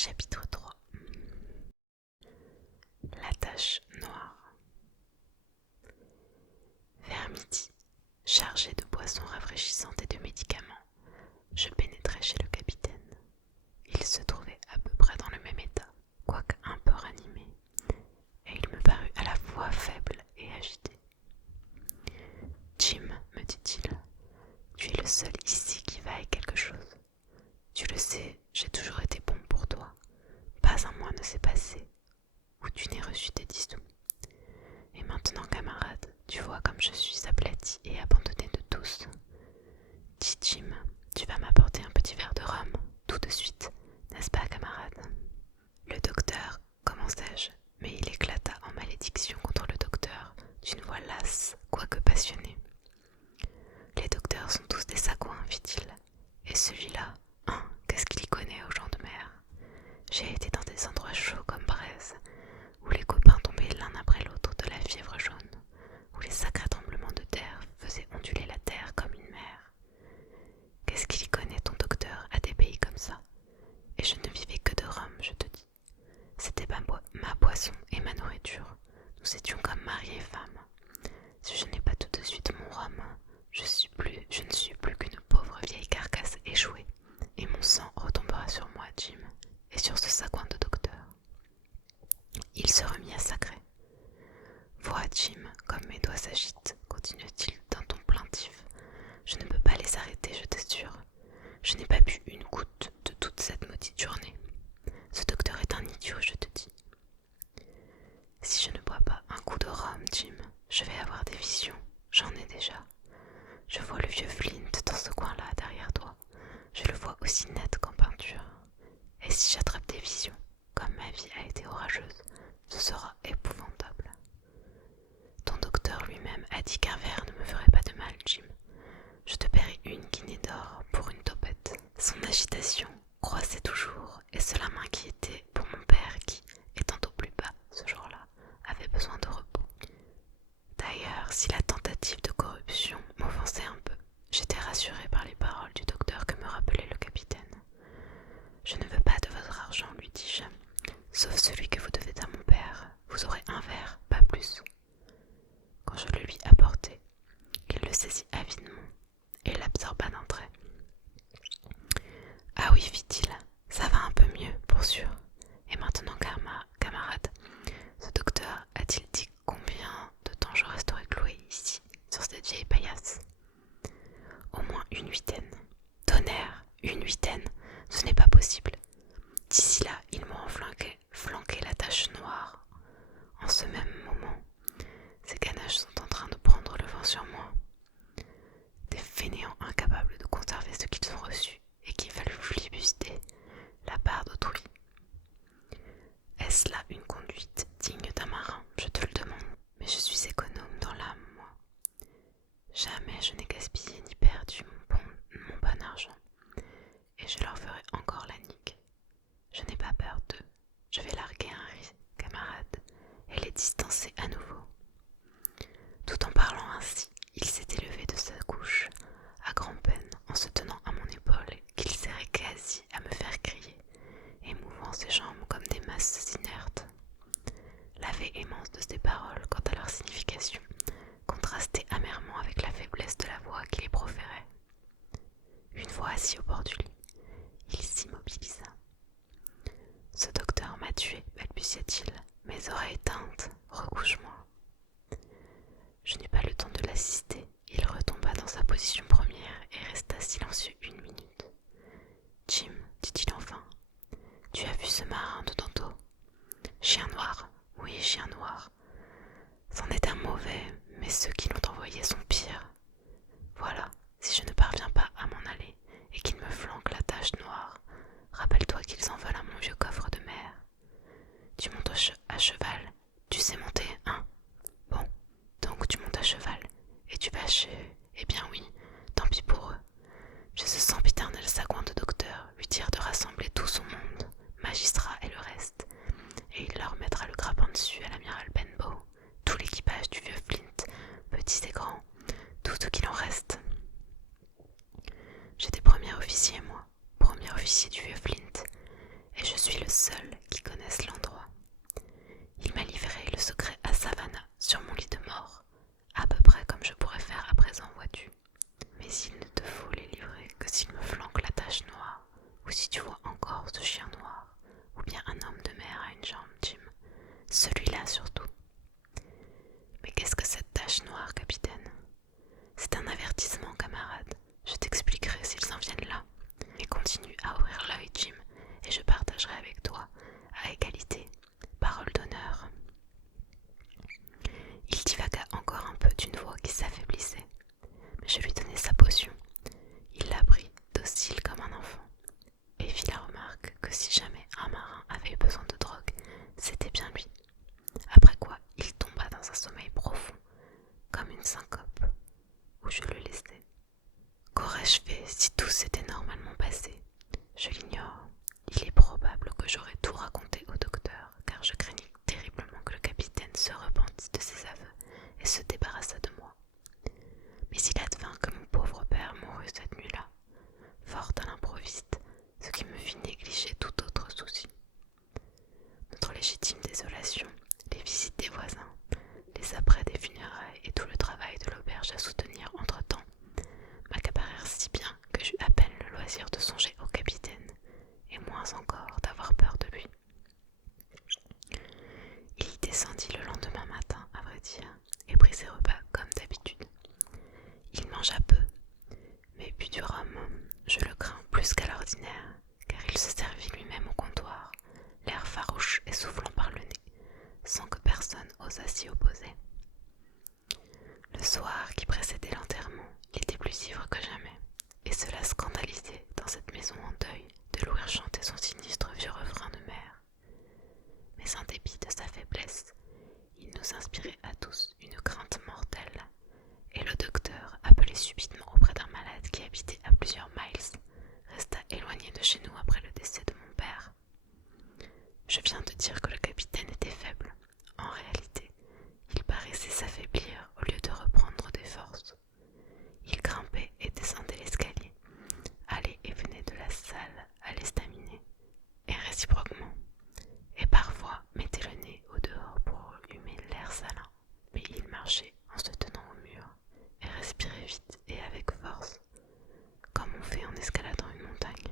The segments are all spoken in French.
Chapitre 3. La tache noire. Vers midi, chargé de boissons rafraîchissantes et de médicaments, je pénétrai chez le capitaine. Il se trouvait à peu près dans le même état, quoique un peu ranimé, et il me parut à la fois faible et agité. « Jim, me dit-il, tu es le seul ici qui vaille quelque chose. Tu le sais, j'ai toujours été bon pour toi. Pas un mois ne s'est passé où tu n'aies reçu tes 10 sous. Et maintenant, camarade, tu vois comme je suis aplati et abandonné de tous. Dis, Jim, tu vas m'apporter un petit verre de rhum, tout de suite, n'est-ce pas, camarade ? Le docteur, commençai-je, mais il éclata en malédiction contre le docteur, d'une voix lasse, quoique passionnée. Les docteurs sont tous des sagouins, fit-il, et celui-là, qu'est-ce qu'il y connaît aux gens de mer ? J'ai été dans des endroits chauds comme braise, où les copains tombaient l'un après l'autre de la fièvre jaune, où les sacrés tremblements de terre faisaient onduler la terre comme une mer. Qu'est-ce qu'il y connaît, ton docteur, à des pays comme ça ? Et je ne vivais que de rhum, je te dis. C'était ma boisson et ma nourriture. Nous étions comme mari et femme. Si je n'ai pas tout de suite mon rhum, je ne suis plus qu'une pauvre vieille carcasse échouée, et mon sang retombera sur moi, Jim, et sur ce sagouin de docteur. Il se remit à sacrer. Vois, Jim, comme mes doigts s'agitent, continua-t-il d'un ton plaintif. Je ne peux pas les arrêter, je t'assure. Je n'ai pas bu une goutte de toute cette maudite journée. Ce docteur est un idiot, je te dis. Si je ne bois pas un coup de rhum, Jim, je vais avoir des visions. J'en ai déjà. Je vois le vieux Flint dans ce coin-là, derrière toi. Je le vois aussi net qu'en peinture. Et si j'attrape des visions, comme ma vie a été orageuse, ce sera épouvantable. Ton docteur lui-même a dit qu'un verre ne me ferait pas de mal, Jim. Je te paierai une guinée d'or pour une topette. Son agitation croissait toujours, et cela m'inquiétait pour mon père qui, étant au plus bas ce jour-là, avait besoin de repos. D'ailleurs, si la tentative de corruption m'offensait un peu, j'étais rassurée par les paroles du docteur que me rappelait le capitaine. Je ne veux pas de votre argent, lui dis-je, sauf celui que vous devez à mon père. Vous aurez un verre, pas plus. Quand je le lui apportai, il le saisit avidement et l'absorba d'un trait. Ah oui, fit-il, ça va un peu mieux, pour sûr. Et maintenant, camarade, ce docteur a-t-il dit combien de temps je resterai cloué ici, sur cette vieille paillasse ? Au moins une huitaine. Tonnerre, une huitaine, ce n'est pas possible. D'ici là, ils m'auront flanqué la tache noire. En ce même moment, ces ganaches sont en train de prendre le vent sur moi. Des fainéants incapables de conserver ce qu'ils ont reçu et qui veulent flibuster la part d'autrui. Est-ce là une conduite digne d'un marin ? Je te le demande. Mais je suis économe dans l'âme, moi. Jamais je n'ai gaspillé ni perdu mon bon argent. Et je leur ferai encore la nique. Je n'ai pas peur d'eux. Je vais larguer un riz, camarade, et les distancer à nouveau. Tout en parlant ainsi, il s'était levé de sa couche, à grand-peine, en se tenant à mon épaule, qu'il serrait quasi à me faire crier, et mouvant ses jambes comme des masses inertes. La véhémence de ses paroles, quant à leur signification, contrastait amèrement avec la faiblesse de la voix qui les proférait. Une fois assis au bord du lit, il s'immobilisa. « Ce docteur m'a tué, balbutia-t-il, mes oreilles teintes, recouche-moi. » Je n'eus pas le temps de l'assister, il retomba dans sa position première et resta silencieux une minute. « Jim, dit-il enfin, tu as vu ce marin de tantôt ? Chien noir, oui, chien noir. C'en est un mauvais, mais ceux qui l'ont envoyé sont pires. Voilà, si je ne parviens pas à m'en aller et qu'ils me flanquent la tache noire, rappelle-toi qu'ils en veulent à mon vieux coffre de mer. Tu montes à cheval, tu sais monter, hein ? Bon, donc tu montes à cheval, et tu vas chez... Eh bien oui, tant pis pour eux. J'ai ce sempiternel sagouin de docteur, lui dire de rassembler tout son monde, magistrat et le suis le seul qui connaisse l'endroit. Il m'a livré le secret à Savannah sur mon lit de mort, à peu près comme je pourrais faire à présent, vois-tu. Mais il ne te faut les livrer que s'il me flanque la tache noire, ou si tu vois encore ce chien noir, ou bien un homme de mer à une jambe, Jim. Celui-là surtout. Mais qu'est-ce que cette tache noire, capitaine? C'est un avertissement, camarade. Je t'expliquerai s'ils s'en viennent là. Mais continue à ouvrir l'œil, Jim, et je partagerai avec toi, à égalité. Parole d'honneur. Il divagua encore un peu d'une voix qui s'affaiblissait, mais je lui donnai sa potion. Il la prit, docile comme un enfant, et fit la remarque que si jamais un marin avait besoin de drogue, c'était bien lui. Après quoi, il tomba dans un sommeil profond, comme une syncope, où je le laissai. Qu'aurais-je fait si tout s'était normalement passé? Je l'ignore. Il est probable que j'aurais tout raconté au docteur, car je craignais terriblement que le capitaine se repentît de ses aveux et se débarrassât de moi. Mais il advint que mon pauvre père mourut cette nuit-là, fort à l'improviste, ce qui me fit négliger tout autre souci. Notre légitime désolation, les visites des voisins, les apprêts des funérailles et tout le travail de l'auberge à soutenir entre-temps m'accaparèrent si bien que j'eus à peine le loisir de songer au capitaine, et moins encore d'avoir peur de lui. Il y descendit le lendemain matin, à vrai dire, et prit ses repas comme d'habitude. Il mangea peu, mais but du rhum, je le crains plus qu'à l'ordinaire, car il se servit lui-même au comptoir, l'air farouche et soufflant par le nez, sans que personne osât s'y opposer. Le soir qui précédait l'enterrement, il était plus ivre que jamais, et cela scandalisait dans cette maison en deuil de l'ouïr chanter son sinistre vieux refrain de mer. Mais en dépit de sa faiblesse, il nous inspirait à tous une crainte mortelle, et le docteur, appelé subitement auprès d'un malade qui habitait à plusieurs miles, resta éloigné de chez nous après le décès de mon père. Je viens de dire que le capitaine était faible. En réalité, il paraissait s'affaiblir au lieu de reprendre des forces. Il grimpait et descendait l'escalier, allait et venait de la salle à l'estaminet, et réciproquement, et parfois mettait le nez au dehors pour humer l'air salin, mais il marchait en se tenant au mur, et respirait vite et avec force, comme on fait en escaladant une montagne.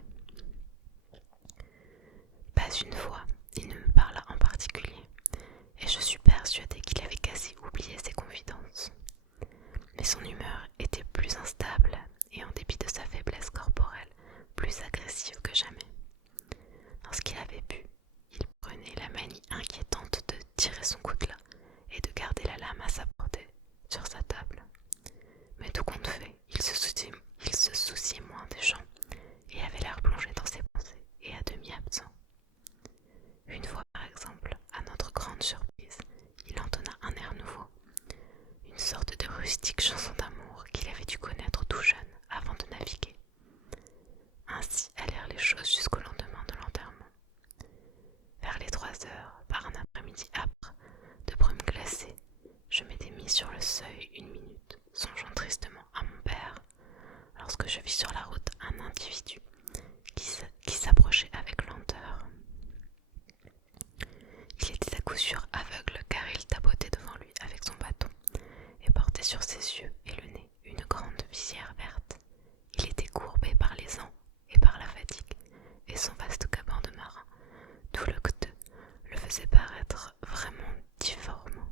Pas une fois, il ne me parla en particulier, et je suis persuadée qu'il avait quasi oublié ses confidences. Mais son humeur était plus instable, et en dépit de sa faiblesse corporelle, plus agressive que jamais. Lorsqu'il avait bu, il prenait la manie inquiétante de tirer son coutelas et de garder la lame à sa portée sur sa table. Mais tout compte fait, il se souciait moins des gens et avait l'air plongé dans ses pensées et à demi absent. Une fois par exemple, à notre grande surprise, il entonna un air nouveau, une sorte de rustique chanson d'amour qu'il avait dû connaître tout jeune avant de naviguer. Ainsi allèrent les choses jusqu'au lendemain de l'enterrement. Vers les 3 heures, par un après-midi âpre, de brume glacée, je m'étais mis sur le seuil une minute, songeant tristement à mon père, lorsque je vis sur la route un individu qui s'approchait avec lenteur. Il était à coup sûr aveugle car il tapotait devant lui avec son bâton et portait sur ses yeux et le nez une grande visière verte. Il était courbé par les ans et par la fatigue, et son vaste caban de marin, tout lecteux, le faisait paraître vraiment difforme.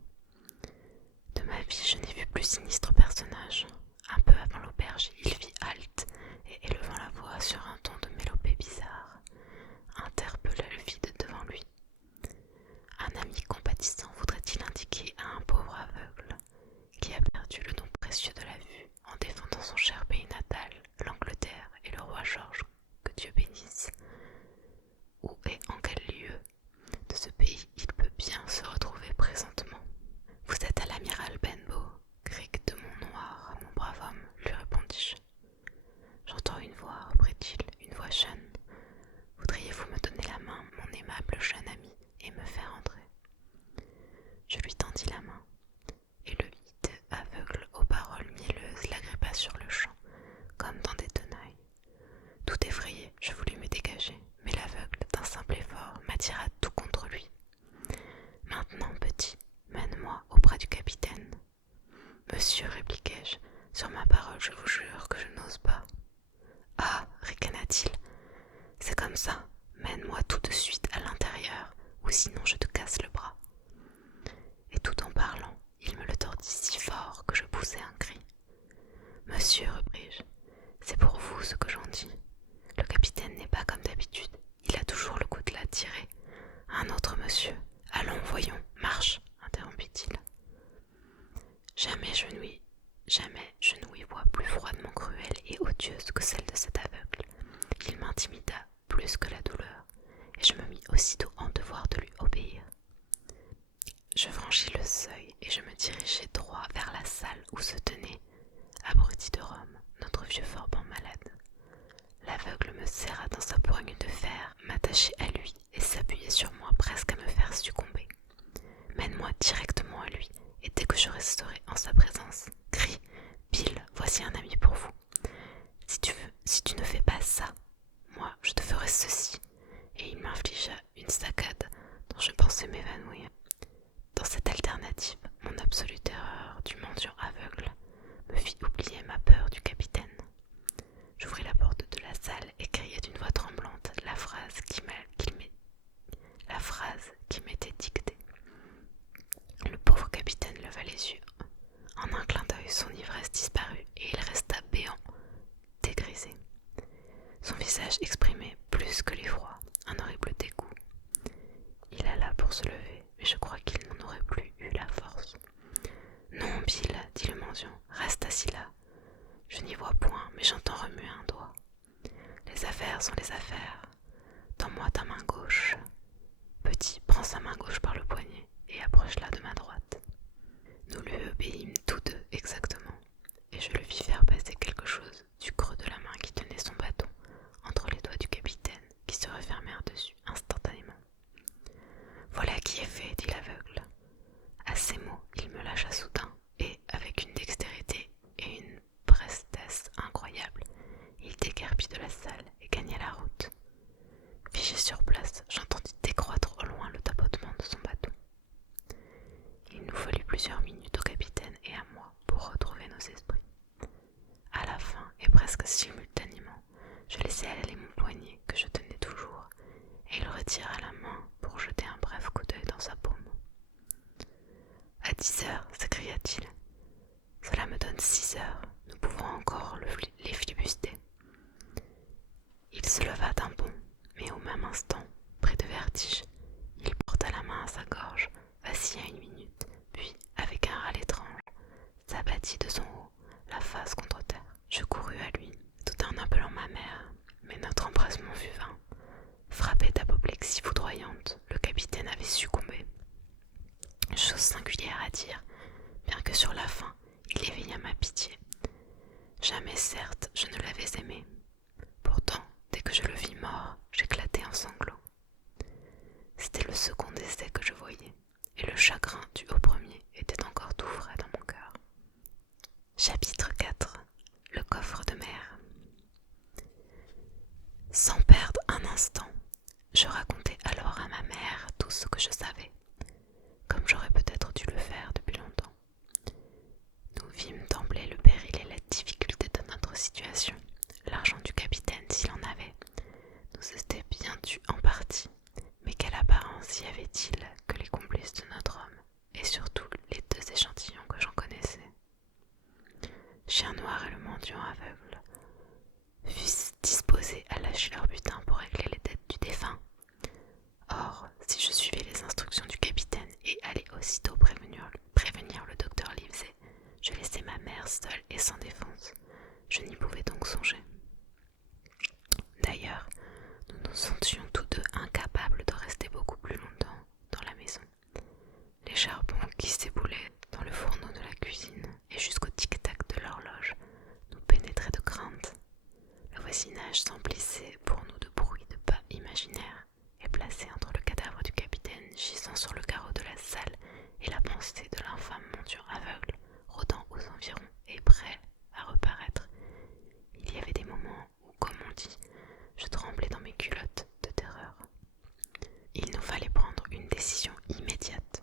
De ma vie, je n'ai vu plus sinistre personnage. Un peu avant l'auberge, il fit halte et, élevant la voix sur un ton de mélopée bizarre, interpella le vide devant lui. Un ami compatissant voudrait-il indiquer à un pauvre aveugle qui a perdu le don précieux de la vue en défendant son cher pays natal, l'Angleterre et le roi George, que Dieu bénisse, où et en quel lieu de ce pays il peut bien se retrouver présentement. Vous êtes à l'amiral Benbow, cric de mon noir, mon brave homme, lui répondis-je. J'entends une voix, reprit-il, une voix tira tout contre lui. « Maintenant, petit, mène-moi auprès du capitaine. »« Monsieur, répliquai-je, sur ma parole, je vous jure que je n'ose pas. »« Ah, ricana-t-il, c'est comme ça, mène-moi tout de suite à l'intérieur, ou sinon je te casse le bras. » Et tout en parlant, il me le tordit si fort que je poussai un cri. « Monsieur, repris-je, c'est pour vous ce que j'en dis. Le capitaine n'est pas comme d'habitude, il a toujours le coutelas tiré. Un autre monsieur, allons, voyons, marche, interrompit-il. Jamais je n'ouïs voix plus froidement cruelle et odieuse que celle de cet aveugle. Il m'intimida plus que la douleur, et je me mis aussitôt en devoir de lui obéir. Je franchis le seuil et je me dirigeai droit vers la salle où se tenait, abruti de Rome, notre vieux Forban malade. L'aveugle me serra dans sa poigne de fer, m'attachai à lui et s'appuyait sur moi presque à me faire succomber. Mène-moi directement à lui, et dès que je resterai en sa présence, crie « Bill, voici un ami pour vous. Si tu ne fais pas ça, moi je te ferai ceci. » Et il m'infligea une saccade dont je pensais m'évanouir. Dans cette alternative, mon absolue terreur du mendiant aveugle me fit oublier ma peur du capitaine. J'ouvris la porte de la salle et criai d'une voix tremblante la phrase qui m'était dictée. Le pauvre capitaine leva les yeux. En un clin d'œil, son ivresse disparut et il resta béant, dégrisé. Son visage exprimait plus que l'effroi un horrible dégoût. Il alla pour se lever, mais je crois qu'il n'en aurait plus eu la force. « Non, Bill, dit le mendiant, reste assis là. Je n'y vois point, mais j'entends remuer un doigt. Les affaires sont les affaires. Tends-moi ta main gauche. » Petit prend sa main gauche par le poignet et approche-la de ma droite. Nous lui obéîmes tous deux exactement, et je le vis faire passer quelque chose du creux de la main qui tenait son bâton entre les doigts du capitaine qui se refermèrent dessus instantanément. « Voilà qui est fait, dit l'aveugle. » À ces mots, il me lâcha soudain et, avec une dextérité et une prestesse incroyables, il déguerpit de la salle et gagna la route. Figé sur place, j'entendis décroître au loin le tapotement de son bâton. Il nous fallut plusieurs minutes au capitaine et à moi pour retrouver nos esprits. À la fin, et presque simultanément, je laissai aller mon poignet que je tenais toujours, et il retira la main pour jeter un bref coup d'œil dans sa paume. « À 10 heures, s'écria-t-il. Cela me donne 6 heures, nous pouvons encore les flibuster. » Il se leva d'un bond, mais au même instant, pris de vertige, il porta la main à sa gorge, vacilla une minute, puis, avec un râle étrange, s'abattit de son haut, la face contre terre. Je courus à lui, tout en appelant ma mère, mais notre empressement fut vain. Frappé d'apoplexie foudroyante, le capitaine avait succombé. Chose singulière à dire, bien que sur la fin, il éveilla ma pitié. Jamais, certes, je ne l'avais aimé. Pourtant, dès que je le vis mort, j'éclatai en sanglots. C'était le second essai que je voyais, et le chagrin dû au premier était encore tout frais dans mon cœur. Chapitre 4. Le coffre de mer. Sans perdre un instant, je racontai alors à ma mère tout ce que je savais, comme j'aurais peut-être dû le faire depuis longtemps. Nous vîmes d'emblée le péril et la difficulté de notre situation. L'argent du capitaine, s'il en avait, nous était bien dû en partie, mais quelle apparence y avait-il que les complices de notre homme, et surtout les 2 échantillons que j'en connaissais, Chien Noir et le mendiant aveugle, fussent disposés à lâcher leur butin pour régler les dettes du défunt. Or, si je suivais les instructions du capitaine et allais aussitôt prévenir le docteur Livesey, je laissais ma mère seule et sans défense. Je n'y pouvais donc songer. D'ailleurs, nous nous sentions tous deux incapables de rester beaucoup plus longtemps dans la maison. Les charbons qui s'éboulaient dans le fourneau de la cuisine et jusqu'au tic-tac de l'horloge nous pénétraient de crainte. Le voisinage s'emplissait pour nous de décision immédiate.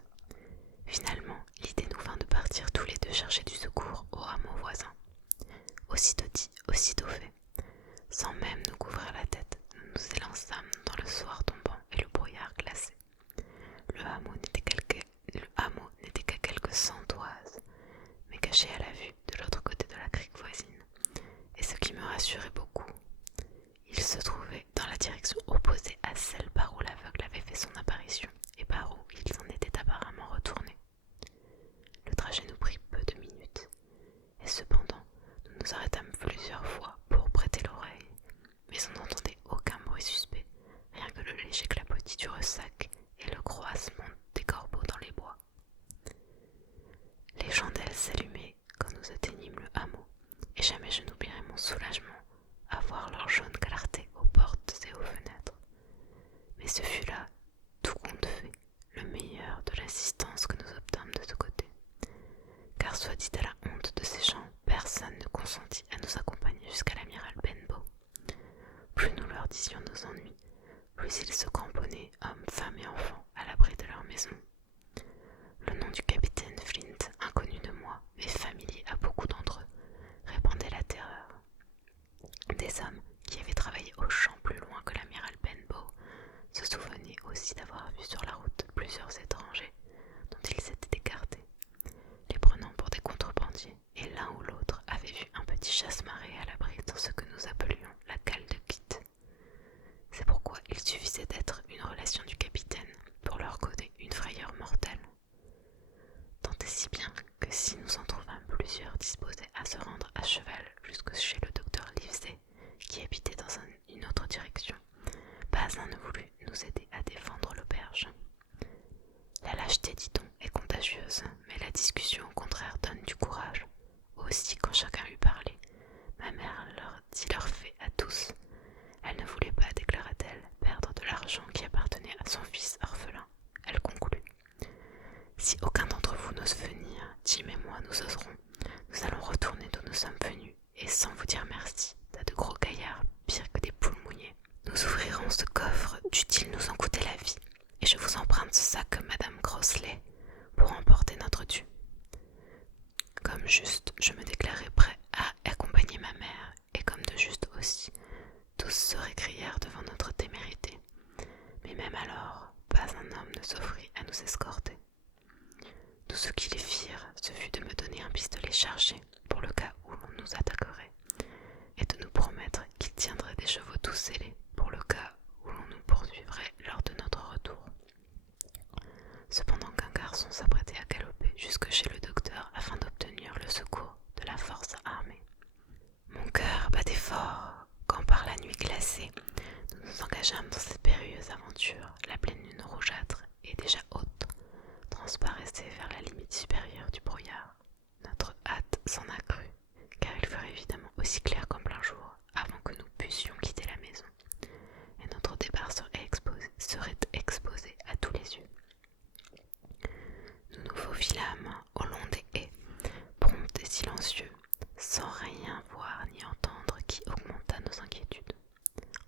Finalement, l'idée nous vint de partir tous les deux chercher du secours au hameau voisin. Aussitôt dit, aussitôt fait. Sans même nous couvrir la tête, nous nous élançâmes dans le soir tombant et le brouillard glacé. Le hameau n'était qu'à quelques 100 toises, mais caché à la vue de l'autre côté de la crique voisine. Et ce qui me rassurait beaucoup, il se trouvait dans la direction opposée à celle par où l'aveugle avait fait son apparition et par où il s'en était apparemment retourné. Le trajet nous prit peu de minutes, et cependant, nous nous arrêtâmes plusieurs fois pour prêter l'oreille, mais on n'entendait aucun bruit suspect, rien que le léger clapotis du ressac et le croassement des corbeaux dans les bois. Les chandelles s'allumaient quand nous atteignîmes le hameau, et jamais je n'oublierai mon soulagement à voir leur jaune clarté aux portes et aux fenêtres. Mais ce fut là, tout compte fait, le meilleur de l'assistance que nous obtînmes de ce côté, car soit dit à la honte de ces gens, personne ne consentit à nous accompagner jusqu'à l'amiral Benbow. Plus nous leur disions nos ennuis, plus ils se cramponnaient, hommes, femmes et enfants, à l'abri de leur maison. Le nom du capitaine Flint, inconnu de moi, mais familier à beaucoup d'entre eux, répandait la terreur. Des hommes qui avaient travaillé au champ plus loin que l'amiral Benbow se souvenaient aussi d'avoir vu sur la route plusieurs étrangers dont ils s'étaient écartés, les prenant pour des contrebandiers, et l'un ou l'autre avait vu un petit chasse-marée à l'abri dans ce que nous appelions la cale de quitte. C'est pourquoi il suffisait d'être une relation du capitaine pour leur causer une frayeur mortelle. Tant et si bien que si nous en trouvâmes plusieurs disposés à se rendre à cheval jusque chez le docteur Livesey, qui habitait dans une autre direction, pas un ne voulut nous aider à défendre l'auberge. La lâcheté, dit-on, est contagieuse, mais la discussion au contraire donne du courage. Aussi, quand chacun eut parlé, ma mère dit leur fait à tous. Elle ne voulait pas, déclara-t-elle, perdre de l'argent qui appartenait à son fils orphelin. Elle conclut. Si aucun d'entre vous n'ose venir, Jim et moi nous oserons. Nous allons retourner d'où nous sommes venus, et sans vous dire merci, tas de gros gaillards, pire que des poules mouillées. Nous ouvrirons ce coffre, dût-il nous en coûter la vie, et je vous emprunte ce sac que Madame Crossley pour emporter notre dû. Comme juste, je me déclarai prêt à accompagner ma mère, et comme de juste aussi, tous se récrièrent devant notre témérité. Mais même alors, pas un homme ne s'offrit à nous escorter. Tout ce qu'ils firent, ce fut de me donner un pistolet chargé pour le cas où l'on nous attaquerait, et de nous promettre qu'ils tiendraient des chevaux tout scellés pour le cas où l'on nous poursuivrait lors de notre retour. Cependant qu'un garçon s'apprêtait à galoper jusque chez le docteur afin d'obtenir le secours de la force armée. Mon cœur battait fort quand par la nuit glacée, nous nous engageâmes dans cette périlleuse aventure. La pleine lune rougeâtre et déjà haute transparaissait vers la limite supérieure du brouillard. Notre hâte s'en accrut, car il ferait évidemment aussi clair comme plein jour avant que nous pussions quitter la maison, et notre départ serait exposé à tous les yeux. Nous nous faufilâmes au long des haies, prompts et silencieux, sans rien voir ni entendre qui augmenta nos inquiétudes.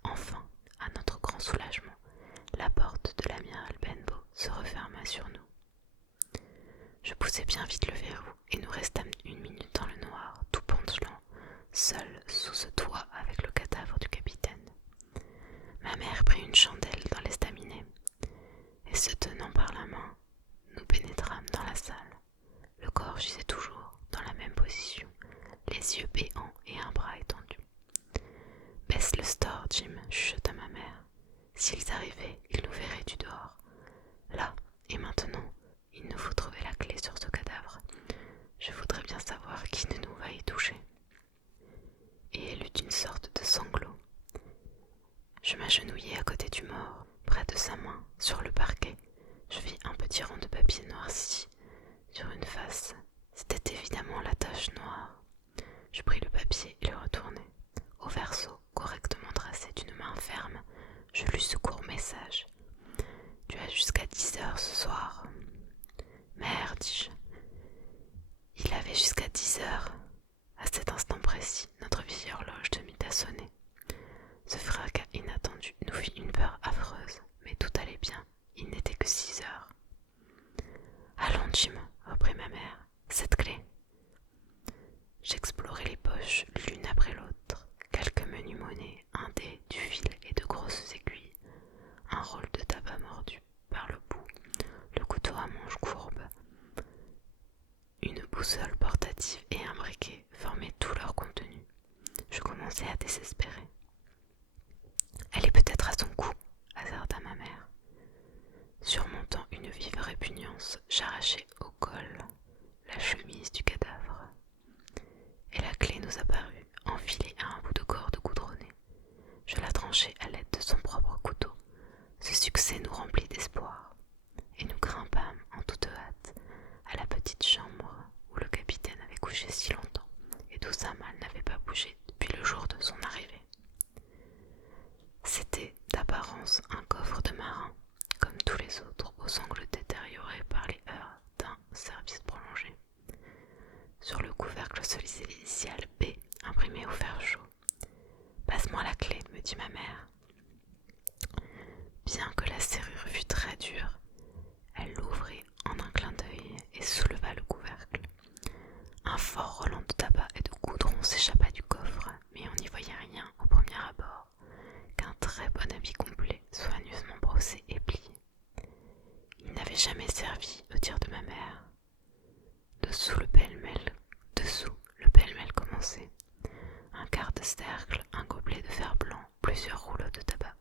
Enfin, à notre grand soulagement, la porte de l'amiral Benbow se referma sur nous. Je poussai bien vite le verrou et nous restâmes une minute dans le noir, tout pantelant, seuls sous ce toit avec le cadavre du capitaine. Ma mère prit une chandelle dans l'estaminet et, se tenant par la main, nous pénétrâmes dans la salle. Le corps gisait toujours dans la même position, les yeux béants et un bras étendu. « Baisse le store, Jim, chuchota ma mère. S'ils arrivaient, ils nous verraient du dehors. Là, et maintenant, il nous faut trouver la clé sur ce cadavre. Je voudrais bien savoir qui de nous va y toucher. » Et elle eut une sorte de sanglot. Je m'agenouillai à côté du mort, près de sa main, sur le parquet. Je vis un petit rond de papier noirci sur une face. C'était évidemment la tache noire. Je pris le papier et le retournai. Au verso, correctement tracé d'une main ferme, je lus ce court message. « Tu as jusqu'à 10 heures ce soir. » « Mère, dis-je. Il avait jusqu'à 10 heures. À cet instant précis, notre vieille horloge se mit à sonner. Ce fracas inattendu nous fit une peur affreuse, mais tout allait bien. Il n'était que 6 heures. boussole portative et un briquet formaient tout leur contenu. Je commençais à désespérer. Elle est peut-être à son cou, hasarda ma mère. Surmontant une vive répugnance, j'arrachai au col la chemise du cadavre. Et la clé nous apparut, enfilée à un bout de corde goudronnée. Je la tranchai à l'aide de son propre couteau. Ce succès nous remplit d'espoir, et nous grimpâmes en toute hâte à la petite chambre où le capitaine avait couché si longtemps et d'où sa malle n'avait pas bougé depuis le jour de son arrivée. C'était d'apparence un coffre de marin, comme tous les autres, aux angles détériorés par les heures d'un service prolongé. Sur le couvercle se lisait l'initiale B, imprimée au fer chaud. « Passe-moi la clé, me dit ma mère. » Bien que la serrure fût très dure, elle l'ouvrit en un clin d'œil et souleva le couvercle. Un fort relent de tabac et de goudron s'échappa du coffre, mais on n'y voyait rien au premier abord qu'un très bon habit complet, soigneusement brossé et plié. Il n'avait jamais servi, au dire de ma mère. Dessous, le pêle-mêle commençait. Un quart de cercle, un gobelet de fer blanc, plusieurs rouleaux de tabac,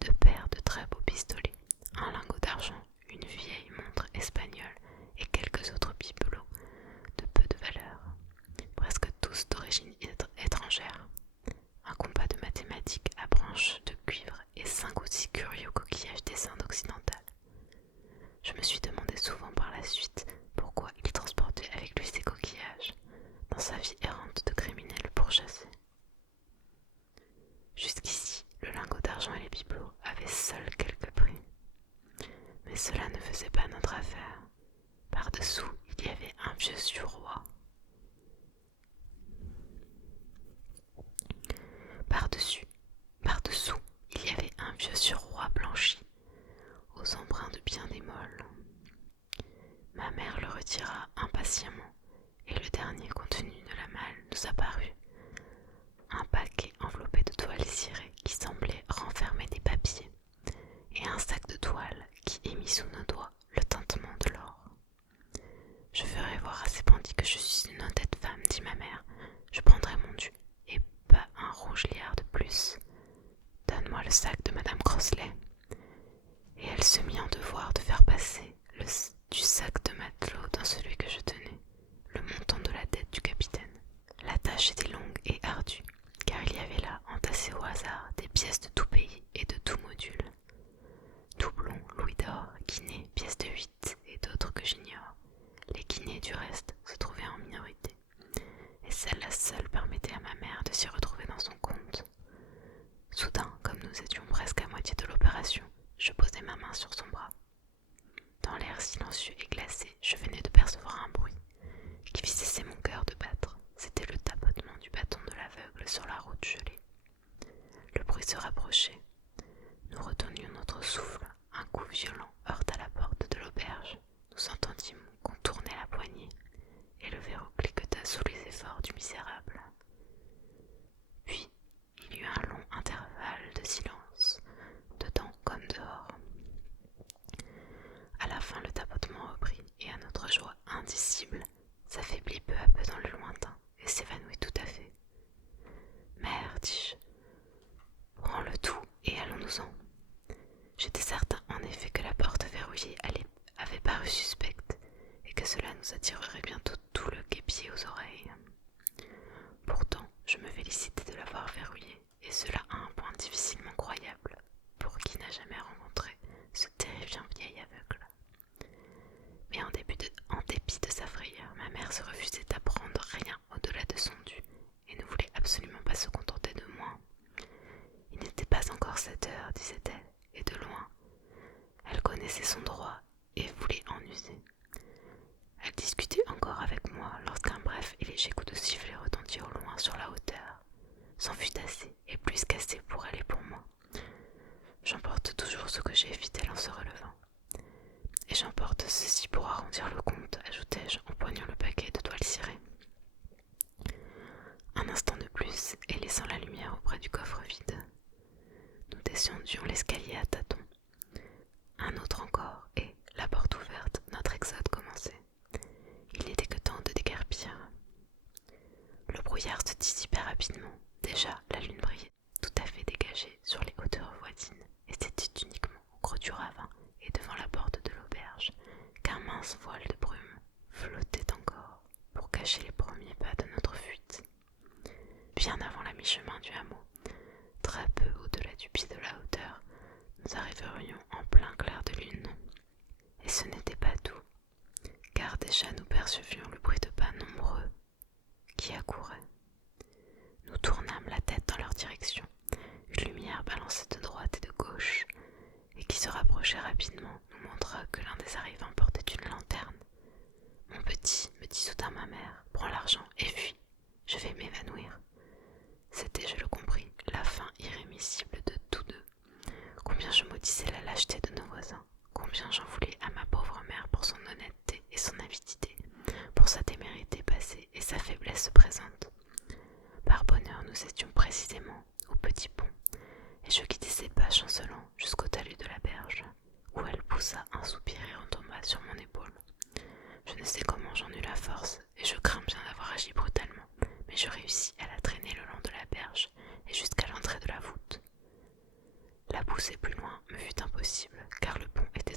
deux paires de très beaux pistolets, un lingot d'argent, une vieille montre espagnole et quelques autres bibelots de peu de valeur, presque tous d'origine étrangère. Un compas de mathématiques à branches de cuivre et 5 ou 6 curieux coquillages des Indes occidentales. Je me suis demandé souvent par la suite pourquoi il transportait avec lui ces coquillages dans sa vie errante de criminel pourchassé. Jusqu'ici, le lingot d'argent et les bibelots avaient seuls quelque prix. Mais cela ne faisait pas notre affaire. Par-dessous, il y avait un vieux suroît. Par-dessous, il y avait un vieux suroît blanchi, aux empreintes bien des molles. Ma mère le retira impatiemment, et le dernier contenu de la malle nous apparut. Un paquet enveloppé de toile cirée qui semblait renfermer des papiers, et un sac de toile qui émit sous nos doigts le tintement de l'or. Je ferai voir à ces bandits que je suis une honnête femme, dit ma mère. Je prendrai mon dû, et pas un rouge liard de plus. Donne-moi le sac de madame Crossley. Et elle se mit en devoir de faire passer du sac de matelot dans celui que je tenais, le montant de la dette du capitaine. La tâche était longue et ardue, car il y avait là, entassées au hasard, des pièces de tout pays et de tout module. Doublons, louis d'or, guinées, pièces de 8 et d'autres que j'ignore. Les guinées, du reste, se trouvaient en minorité, et celle-là seule permettait à ma mère de s'y retrouver dans son compte. Soudain, comme nous étions presque à moitié de l'opération, je posai ma main sur son bras. Dans l'air silencieux et glacé, je venais de percevoir un bruit qui fit cesser mon cœur de battre. C'était le tapotement du bâton de l'aveugle sur la route gelée. Le bruit se rapprochait. Nous retenions notre souffle. Un coup violent heurta la porte de l'auberge. Nous entendîmes qu'on tournait la poignée et le verrou cliqueta sous les efforts du misérable. Puis, il y eut un long intervalle de silence, dedans comme dehors. À la fin, le tapotement reprit, et à notre joie indicible, s'affaiblit peu à peu dans le lointain et s'évanouit tout à fait. « Mère, dis-je, prends le tout et allons-nous-en. » J'étais certain en effet que la porte verrouillée avait paru suspecte et que cela nous attirerait bientôt tout le guêpier aux oreilles. Pourtant, je me félicitais de l'avoir verrouillée, et cela à un point difficilement croyable pour qui n'a jamais rencontré ce terrifiant vieil aveugle. Mais en dépit de sa frayeur, ma mère se refusait à prendre rien au-delà de son dû et ne voulait absolument pas se contenter de moins. Il n'était pas encore 7 heures, disait-elle, et de loin. Elle connaissait son droit et voulait en user. Elle discutait encore avec moi lorsqu'un bref et léger coup de sifflet retentit au loin sur la hauteur. C'en fut assez et plus qu'assez pour elle et pour moi. J'emporte toujours ce que j'ai, fit-elle en se relevant. Et j'emporte ceci pour arrondir le compte, ajoutai-je en poignant le paquet de toile cirée. Un instant de plus, et laissant la lumière auprès du coffre vide, nous descendions l'escalier à tâtons. Un autre encore, et, la porte ouverte, notre exode commençait. Il n'était que temps de dégager et devant la porte de l'auberge qu'un mince voile de brume flottait encore pour cacher les premiers pas de notre fuite. Bien avant la mi-chemin du hameau, très peu au-delà du pied de la hauteur, nous arriverions en plein clair de lune. Et ce n'était pas tout, car déjà nous percevions le bruit de pas nombreux qui accouraient. Nous tournâmes la tête dans leur direction. Une lumière balançait de droite et de gauche, et qui se rapprochait rapidement nous montra que l'un des arrivants portait une lanterne. « Mon petit, me dit soudain ma mère, prends l'argent et fuis, je vais m'évanouir. » C'était, je le compris, la fin irrémissible de tous deux. Combien je maudissais la lâcheté de nos voisins, combien j'en voulais à ma pauvre mère pour son honnêteté et son avidité, pour sa témérité passée et sa faiblesse présente. Par bonheur, nous étions précisément au petit pont, et je quittai ses pas chancelant jusqu'au talus de la berge, où elle poussa un soupir et retomba sur mon épaule. Je ne sais comment j'en eus la force, et je crains bien d'avoir agi brutalement, mais je réussis à la traîner le long de la berge et jusqu'à l'entrée de la voûte. La pousser plus loin me fut impossible, car le pont était